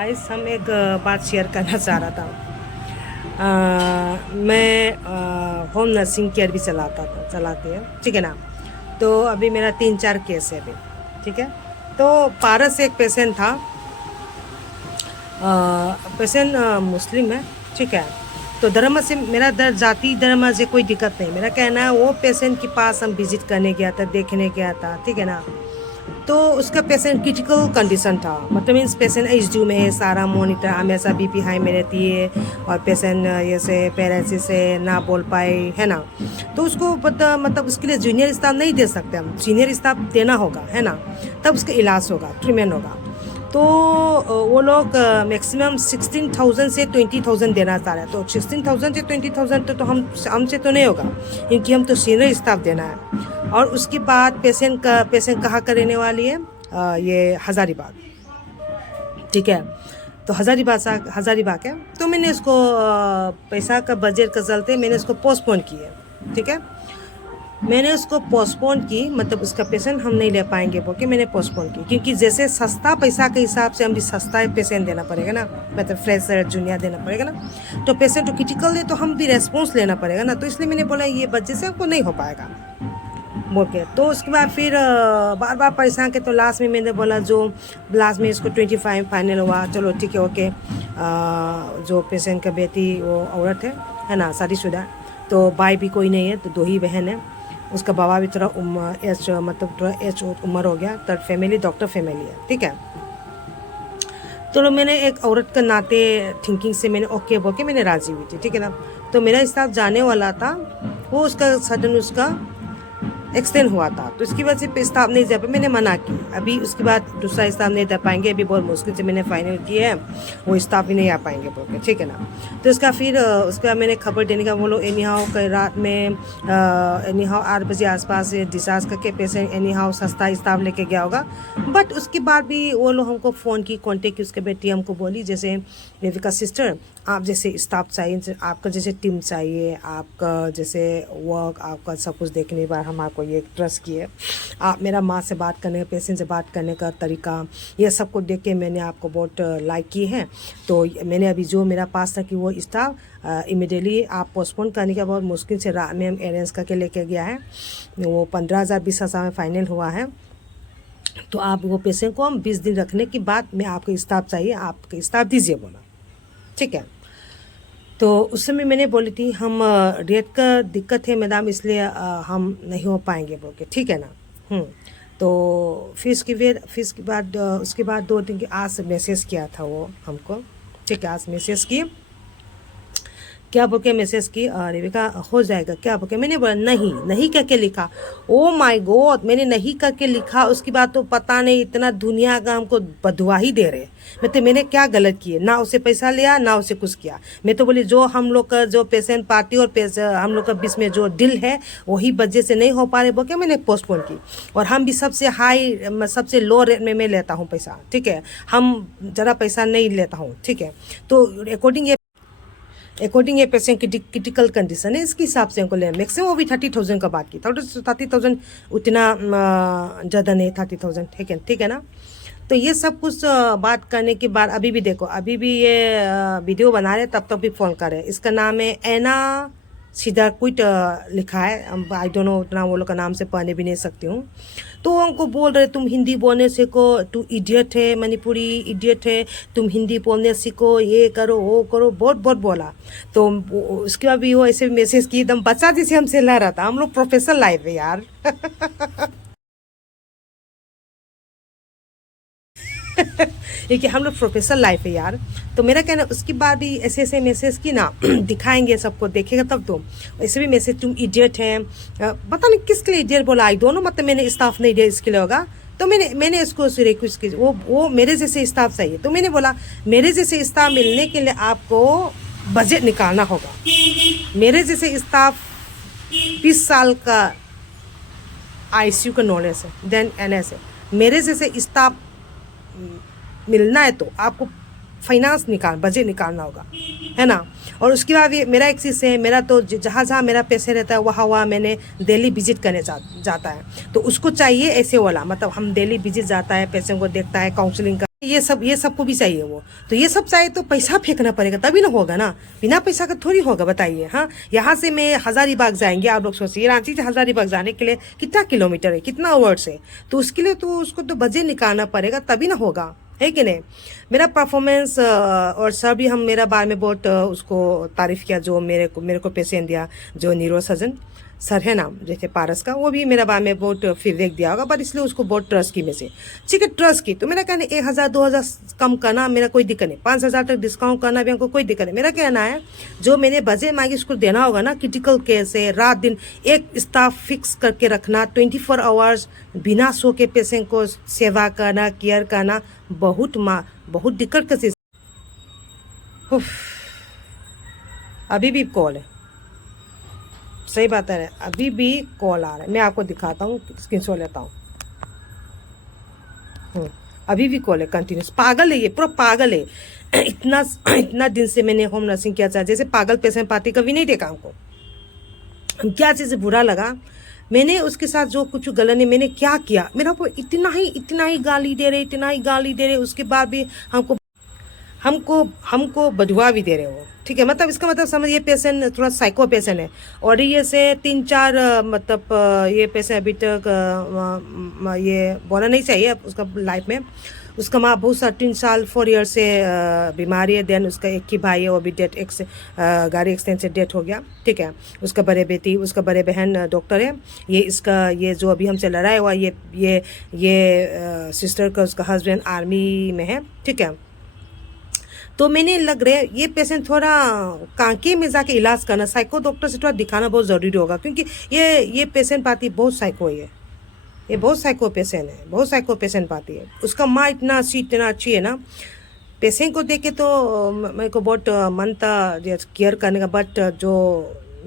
Guys हम एक बात शेयर करना चाह रहा था। मैं होम नर्सिंग केयर भी चलाती है, ठीक है ना। तो अभी मेरा 3-4 केस है अभी, ठीक है। तो पारस से एक पेशेंट था। पेशेंट मुस्लिम है, ठीक है। तो धर्म से मेरा जाति धर्म से कोई दिक्कत नहीं। मेरा कहना है वो पेशेंट के पास हम विजिट करने गया था, देखने गया था, ठीक है ना। तो उसका पेशेंट क्रिटिकल कंडीशन था, मतलब मीन्स पेशेंट एचडीयू में है, सारा मॉनिटर हमेशा बीपी हाई में रहती है, और पेशेंट जैसे पैरालिसिस से ना बोल पाए, है ना। तो उसको मतलब उसके लिए जूनियर स्टाफ नहीं दे सकते हम, सीनियर स्टाफ देना होगा, है ना। तब उसका इलाज होगा, ट्रीटमेंट होगा। तो वो लोग मैक्सिमम 16,000 से 20,000 देना चाह रहे हैं। तो 16,000 से 20,000 तो हमसे तो नहीं होगा, क्योंकि हम तो सीनियर स्टाफ देना है। और उसके बाद पेशेंट कहाँ का रहने वाली है, ये हज़ारीबाग, ठीक है। तो हज़ारीबाग है। तो मैंने इसको पैसा का बजट के चलते मैंने इसको पोस्टपोन किया, ठीक है। मैंने उसको पोस्टपोन की, मतलब उसका पेशेंट हम नहीं ले पाएंगे बोल के मैंने पोस्टपोन की, क्योंकि जैसे सस्ता पैसा के हिसाब से हम भी सस्ता पेशेंट देना पड़ेगा ना, मतलब फ्रेशर जूनियर देना पड़ेगा ना। तो पेशेंट तो क्रिटिकल है तो हम भी रेस्पॉन्स लेना पड़ेगा ना। तो इसलिए मैंने बोला ये बच्चे से हमको नहीं हो पाएगा बोल के। तो उसके बाद फिर बार बार परेशान के, तो लास्ट में मैंने बोला, जो लास्ट में इसको 25 फाइनल हुआ, चलो ठीक है, ओके। जो पेशेंट का बेटी वो औरत है ना, शादीशुदा। तो भाई भी कोई नहीं है, तो 2 ही बहन है। उसका बाबा भी थोड़ा मतलब थोड़ा एज उम्र हो गया। थर्ड फैमिली डॉक्टर फैमिली है, ठीक है। तो मैंने एक औरत के नाते थिंकिंग से मैंने ओके बोल के मैंने राजी हुई थी, ठीक है ना। तो मेरा स्टाफ जाने वाला था, वो उसका सडन उसका एक्सटेंड हुआ था, तो इसकी वजह से स्टाफ नहीं जा पाए, मैंने मना की। अभी उसके बाद दूसरा स्टाफ नहीं दे पाएंगे, अभी बहुत मुश्किल से मैंने फाइनल किया है, वो स्टाफ भी नहीं आ पाएंगे बोल के, ठीक है ना। तो इसका फिर उसके बाद मैंने खबर देने का, वो लोग एनी हाउ कल रात में एनी हाउ 8 बजे आसपास डिस्चार्ज करके पेशेंट एनी हाउ सस्ता स्टाफ लेके गया होगा। बट उसके बाद भी वो लोग हमको फ़ोन की, कॉन्टेक्ट की। उसके बेटी हमको बोली, जैसे देविका सिस्टर, आप जैसे स्टाफ चाहिए, आपका जैसे टीम चाहिए, आपका जैसे वर्क, आपका सब कुछ देखने के बाद हम आपको ये ट्रस्ट किए। आप मेरा माँ से बात करने का, पेशेंट से बात करने का तरीका, ये सब कुछ देख के मैंने आपको बहुत लाइक की है। तो मैंने अभी जो मेरा पास था कि वो स्टाफ इमीडिएटली आप पोस्टपोन करने के बहुत मुश्किल से रात में हम अरेंज करके लेके गया है। वो 15,000 20,000 में फाइनल हुआ है। तो आप वो पेशेंट को हम 20 दिन रखने के बाद मैं आपको स्टाफ चाहिए, आपके स्टाफ दीजिए बोला, ठीक है। तो उस समय मैंने बोली थी, हम रेट का दिक्कत है मैडम, इसलिए हम नहीं हो पाएंगे बोल के, ठीक है ना। तो फिर उसके बाद 2 दिन के आज मैसेज किया था वो हमको, ठीक है। आज मैसेज की, क्या बोल के मैसेज की, रेबिका हो जाएगा क्या बोल के। मैंने बोला नहीं, नहीं करके लिखा। ओ माय गॉड, मैंने नहीं करके लिखा। उसके बाद तो पता नहीं इतना दुनिया का हमको बदुआ ही दे रहे। मैंने क्या गलत किए, ना उसे पैसा लिया ना उसे कुछ किया। मैं तो बोली जो हम लोग का जो पेशेंट पार्टी और हम लोग का बीच में जो डील है वही वजह से नहीं हो पा रहे बोल के मैंने पोस्टपोन की। और हम भी सबसे हाई सबसे लो रेट में मैं लेता हूँ पैसा, ठीक है। हम ज़रा पैसा नहीं लेता हूँ, ठीक है। तो अकॉर्डिंग ये पेशेंट की क्रिटिकल कंडीशन है, इसके हिसाब से हमको ले मैक्सिमम वो भी 30,000 का बात की। 30,000 उतना ज़्यादा नहीं, 30,000, ठीक है ना। तो ये सब कुछ बात करने के बाद अभी भी देखो, अभी भी ये वीडियो बना रहे तब तक भी फ़ोन कर रहे। इसका नाम है एना सीधा कुछ लिखा है, आई डोंट नो, उतना वो लोग का नाम से पढ़ने भी नहीं सकती हूँ। तो उनको बोल रहे तुम हिंदी बोलने सीखो, तू इडियट है, मणिपुरी इडियट है, तुम हिंदी बोलने सीखो, ये करो वो करो, बहुत बहुत बोला। तो उसके बाद भी वो ऐसे मैसेज की, एकदम बच्चा जैसे हमसे लह रहा था। हम लोग प्रोफेशनल लाइफ है यार। क्योंकि हम लोग प्रोफेशनल लाइफ है यार। तो मेरा कहना, उसके बाद भी ऐसे ऐसे मैसेज की ना, दिखाएंगे सबको, देखेगा तब तो। ऐसे भी मैसेज, तुम इडियट हैं, पता नहीं किसके लिए इडियट बोला, आई डोंट नो, मतलब मैंने स्टाफ नहीं दिया इसके लिए होगा। तो मैंने उसको रिक्वेस्ट की, वो मेरे जैसे स्टाफ चाहिए। तो मैंने बोला मेरे जैसे स्टाफ मिलने के लिए आपको बजट निकालना होगा। मेरे जैसे स्टाफ 20 साल का आईसीयू का नॉलेज है, देन एनएस है। मेरे जैसे स्टाफ मिलना है तो आपको फाइनेंस बजट निकालना होगा, है ना। और उसके बाद भी मेरा एक चीज़ है, मेरा तो जहाँ जहाँ मेरा पैसे रहता है वहाँ मैंने डेली विजिट करने जाता है। तो उसको चाहिए ऐसे वाला, मतलब हम डेली विजिट जाता है, पैसे को देखता है, काउंसलिंग ये सबको भी चाहिए वो, तो ये सब चाहिए तो पैसा फेंकना पड़ेगा तभी ना होगा ना, बिना पैसा का थोड़ी होगा बताइए। हाँ, यहाँ से मैं हजारीबाग जाएंगे, आप लोग सोचिए रांची से हजारीबाग जाने के लिए कितना किलोमीटर है, कितना आवर्स है, तो उसके लिए तो उसको तो बजट निकालना पड़ेगा तभी ना होगा, है कि नहीं। मेरा परफॉर्मेंस और सर भी हम मेरा बारे में बहुत उसको तारीफ किया, जो मेरे को पेशेंट दिया, जो न्यूरो सर्जन सर है नाम जैसे पारस का, वो भी मेरा बारे में बहुत फीडबैक दिया होगा, पर इसलिए उसको बहुत ट्रस्ट की में से। ठीक है, ट्रस्ट की तो मेरा कहना 1,000 2,000 कम करना मेरा कोई दिक्कत नहीं, 5,000 तक डिस्काउंट करना भी हमको कोई दिक्कत नहीं। मेरा कहना है जो मैंने बजट मांगी उसको देना होगा ना। क्रिटिकल केस है, रात दिन एक स्टाफ फिक्स करके रखना, 24 आवर्स बिना सो के पेशेंट को सेवा करना, केयर करना, बहुत दिक्कत का चीज। अभी भी कॉल है, सही बात है, अभी भी कॉल आ रहा है, मैं आपको दिखाता हूँ, स्क्रीनशॉट लेता हूँ। अभी भी कॉल है कंटिन्यूस, पागल है ये, पूरा पागल है। इतना दिन से मैंने होम नर्सिंग किया, जैसे पागल पेशेंट पाती कभी नहीं देखा हमको। क्या चीज़ बुरा लगा, मैंने उसके साथ जो कुछ गलत नहीं, मैंने क्या किया, मेरा को इतना ही गाली दे रहे, उसके बाद भी हमको बदुआ भी दे रहे हो। ठीक है, मतलब इसका मतलब समझिए पेशेंट थोड़ा साइको पेशेंट है, और ये से 3-4 मतलब ये पेशेंट अभी तक ये बोलना नहीं चाहिए उसका लाइफ में। उसका माँ बहुत सा 3 साल 4 ईयर से बीमारी है, देन उसका एक ही भाई है, वो भी डेथ गाड़ी एक्सीडेंट से डेथ हो गया। ठीक है, उसका बड़े बहन डॉक्टर है, ये जो अभी हमसे लड़ा हुआ ये सिस्टर का उसका हस्बैंड आर्मी में है। ठीक है, तो मैंने लग रहा है ये पेशेंट थोड़ा कांके में जाके इलाज करना, साइको डॉक्टर से थोड़ा दिखाना बहुत ज़रूरी होगा, क्योंकि ये पेशेंट पाती बहुत साइको है, ये बहुत साइको पेशेंट है, बहुत साइको पेशेंट पाती है। उसका माँ इतना अच्छी है ना, पेशेंट को देख के तो मेरे को बहुत मन था केयर करने का, बट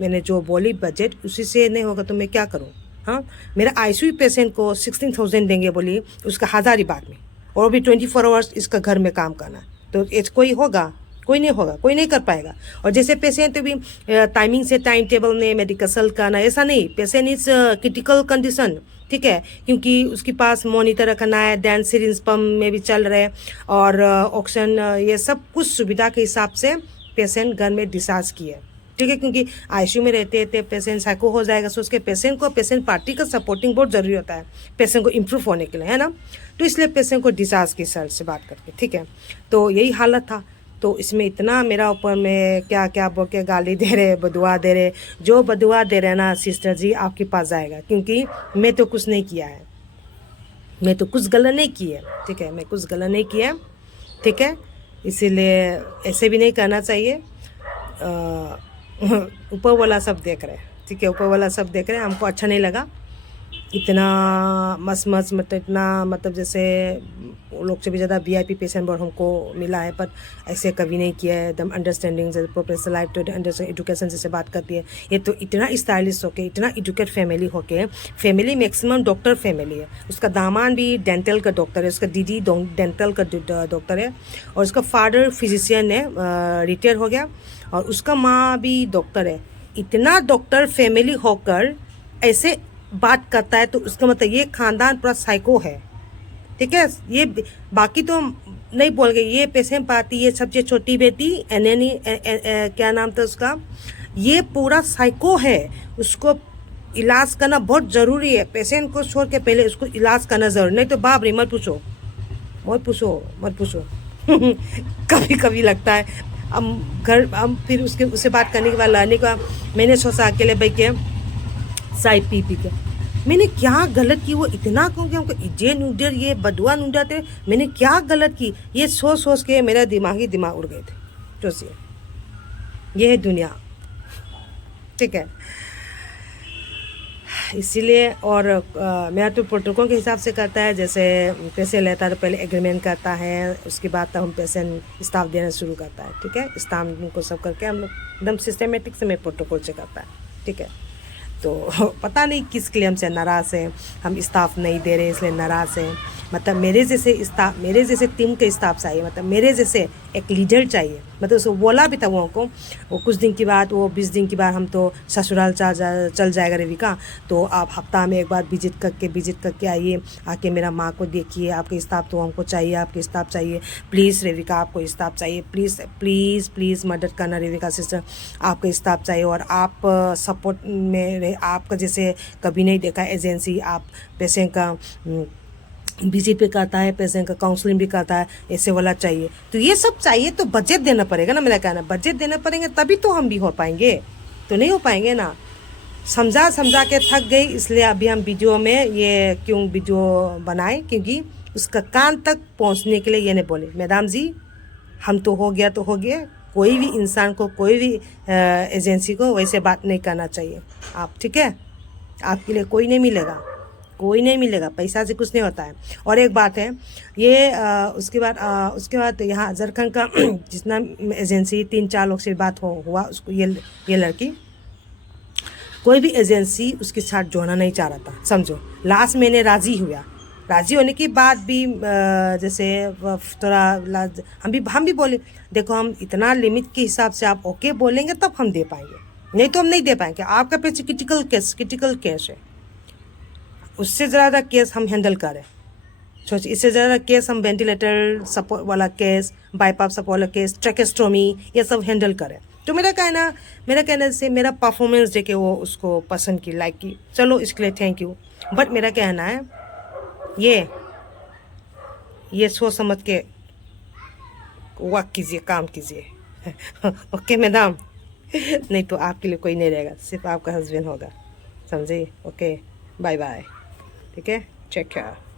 मैंने जो बोली बजट उसी से नहीं होगा तो मैं क्या करूँ। हाँ, मेरा आईसीयू पेशेंट को 16,000 देंगे बोली, उसका हजारीबाग में, और भी 24 आवर्स इसका घर में काम करना, तो कोई होगा, कोई नहीं होगा, कोई नहीं कर पाएगा। और जैसे पेशेंट भी टाइमिंग से टाइम टेबल में मेडिकल करना, ऐसा नहीं, पेशेंट इज क्रिटिकल कंडीशन। ठीक है, क्योंकि उसके पास मॉनिटर रखना है, दैन सिरिंज पंप में भी चल रहे, और ऑक्सीजन, ये सब कुछ सुविधा के हिसाब से पेशेंट घर में डिस्चार्ज किए। ठीक है, क्योंकि आईसीयू में रहते पेशेंट साइको हो जाएगा, सो उसके पेशेंट पार्टी का सपोर्टिंग बहुत ज़रूरी होता है पेशेंट को इम्प्रूव होने के लिए, है ना। तो इसलिए पेशेंट को डिस्चार्ज की सर से बात करके, ठीक है, तो यही हालत था। तो इसमें इतना मेरा ऊपर में क्या बोल के गाली दे रहे, बदुआ दे रहे, जो बदुआ दे रहे ना सिस्टर जी आपके पास जाएगा, क्योंकि मैं तो कुछ नहीं किया है, मैं तो कुछ गलत नहीं की है। ठीक है, मैं कुछ गलत नहीं किया है। ठीक है, इसीलिए ऐसे भी नहीं करना चाहिए। ऊपर वाला सब देख रहे हैं, ठीक है, ऊपर वाला सब देख रहे हैं, हमको अच्छा नहीं लगा इतना मतलब इतना, मतलब जैसे वो लोग से भी ज़्यादा वीआईपी पेशेंट बहुत हमको मिला है, पर ऐसे कभी नहीं किया है। एकदम अंडरस्टैंडिंग, प्रोफेशनल लाइफ तो अंडरस्टैंड एजुकेशन जैसे बात करती है, ये तो इतना स्टाइलिश होके, इतना एजुकेट फैमिली होके, फैमिली मैक्सिमम डॉक्टर फैमिली है। उसका दामाद भी डेंटल का डॉक्टर है, उसका दीदी डेंटल का डॉक्टर है, और उसका फादर फिजिशियन है, रिटायर हो गया, और उसका माँ भी डॉक्टर है। इतना डॉक्टर फैमिली होकर ऐसे बात करता है, तो उसका मतलब ये खानदान पूरा साइको है। ठीक है, ये बाकी तो नहीं बोल गए, ये पेशेंट पाती, ये सबसे छोटी बेटी एनएनी क्या नाम था उसका, ये पूरा साइको है। उसको इलाज करना बहुत ज़रूरी है, पेशेंट को छोड़ के पहले उसको इलाज करना ज़रूरी, नहीं तो बाप रे मत पूछो कभी कभी लगता है हम फिर उससे बात करने के बाद लाने का, मैंने सोचा अकेले भाई के चाय पी के मैंने क्या गलत की, वो इतना कहूँ कि हमको इजे नूडल ये बदुआ नूडल थे, मैंने क्या गलत की, ये सोच के मेरा दिमाग उड़ गए थे। सोचिए, ये है दुनिया। ठीक है, इसीलिए और मेरा तो प्रोटोकॉल के हिसाब से करता है, जैसे पैसे लेता है तो पहले एग्रीमेंट करता है, उसके बाद तो हम पेशेंट स्टाफ देना शुरू करता है। ठीक है, स्टाफ को सब करके हम लोग एकदम सिस्टमेटिक से मैं प्रोटोकॉल से करता है। ठीक है, तो पता नहीं किसके लिए हमसे नाराज़ है, हम स्टाफ नहीं दे रहे इसलिए नाराज़ हैं, मतलब मेरे जैसे स्टाफ, मेरे जैसे टीम के स्टाफ चाहिए, मतलब मेरे जैसे एक लीडर चाहिए। मतलब उसको बोला भी था वो को, वो कुछ दिन के बाद, वो 20 दिन के बाद हम तो ससुराल चल जाएगा रेविका, तो आप हफ्ता में एक बार विजिट करके आइए, आके मेरा माँ को देखिए, आपके स्टाफ तो हमको चाहिए, आपके स्टाफ चाहिए, प्लीज़ रेविका आपको स्टाफ चाहिए, प्लीज़ प्लीज़ प्लीज़ मदद करना रेविका सिस्टर, आपको स्टाफ चाहिए। और आप सपोर्ट में रहे, आपका जैसे कभी नहीं देखा एजेंसी, आप पेशेंट का विजिट भी करता है, पेशेंट का काउंसलिंग भी करता है, ऐसे वाला चाहिए। तो ये सब चाहिए तो बजट देना पड़ेगा ना, मेरा कहना, बजट देना पड़ेंगे तभी तो हम भी हो पाएंगे, तो नहीं हो पाएंगे ना। समझा समझा के थक गई, इसलिए अभी हम वीडियो में ये क्यों वीडियो बनाए, क्योंकि उसका कान तक पहुंचने के लिए ये नहीं बोले, मैडम जी हम तो हो गया तो हो गया, कोई भी इंसान को, कोई भी एजेंसी को वैसे बात नहीं करना चाहिए आप, ठीक है। आपके लिए कोई नहीं मिलेगा, कोई नहीं मिलेगा, पैसा से कुछ नहीं होता है। और एक बात है ये उसके बाद यहाँ झारखंड का जितना एजेंसी 3-4 लोग से बात हुआ उसको, ये लड़की, कोई भी एजेंसी उसके साथ जोड़ना नहीं चाह रहा था, समझो। लास्ट मैंने राज़ी हुआ, राज़ी होने के बाद भी जैसे थोड़ा हम भी बोले देखो, हम इतना लिमिट के हिसाब से आप ओके बोलेंगे तब हम दे पाएंगे, नहीं तो हम नहीं दे पाएंगे। आपका पैसे क्रिटिकल केस है, उससे ज़्यादा केस हम हैंडल करें, सोच, इससे ज़्यादा केस हम वेंटिलेटर सपोर्ट वाला केस, बाईपास सपोर्ट वाला केस, ट्रेकेस्टोमी, ये सब हैंडल करें। तो मेरा कहना से मेरा परफॉर्मेंस देखे वो उसको पसंद की, लाइक की, चलो इसके लिए थैंक यू। बट मेरा कहना है ये सोच समझ के वर्क कीजिए, काम कीजिए ओके मैडम नहीं तो आपके लिए कोई नहीं रहेगा, सिर्फ आपका हस्बैंड होगा, समझे। ओके बाय बाय, ठीक है, टेक केयर।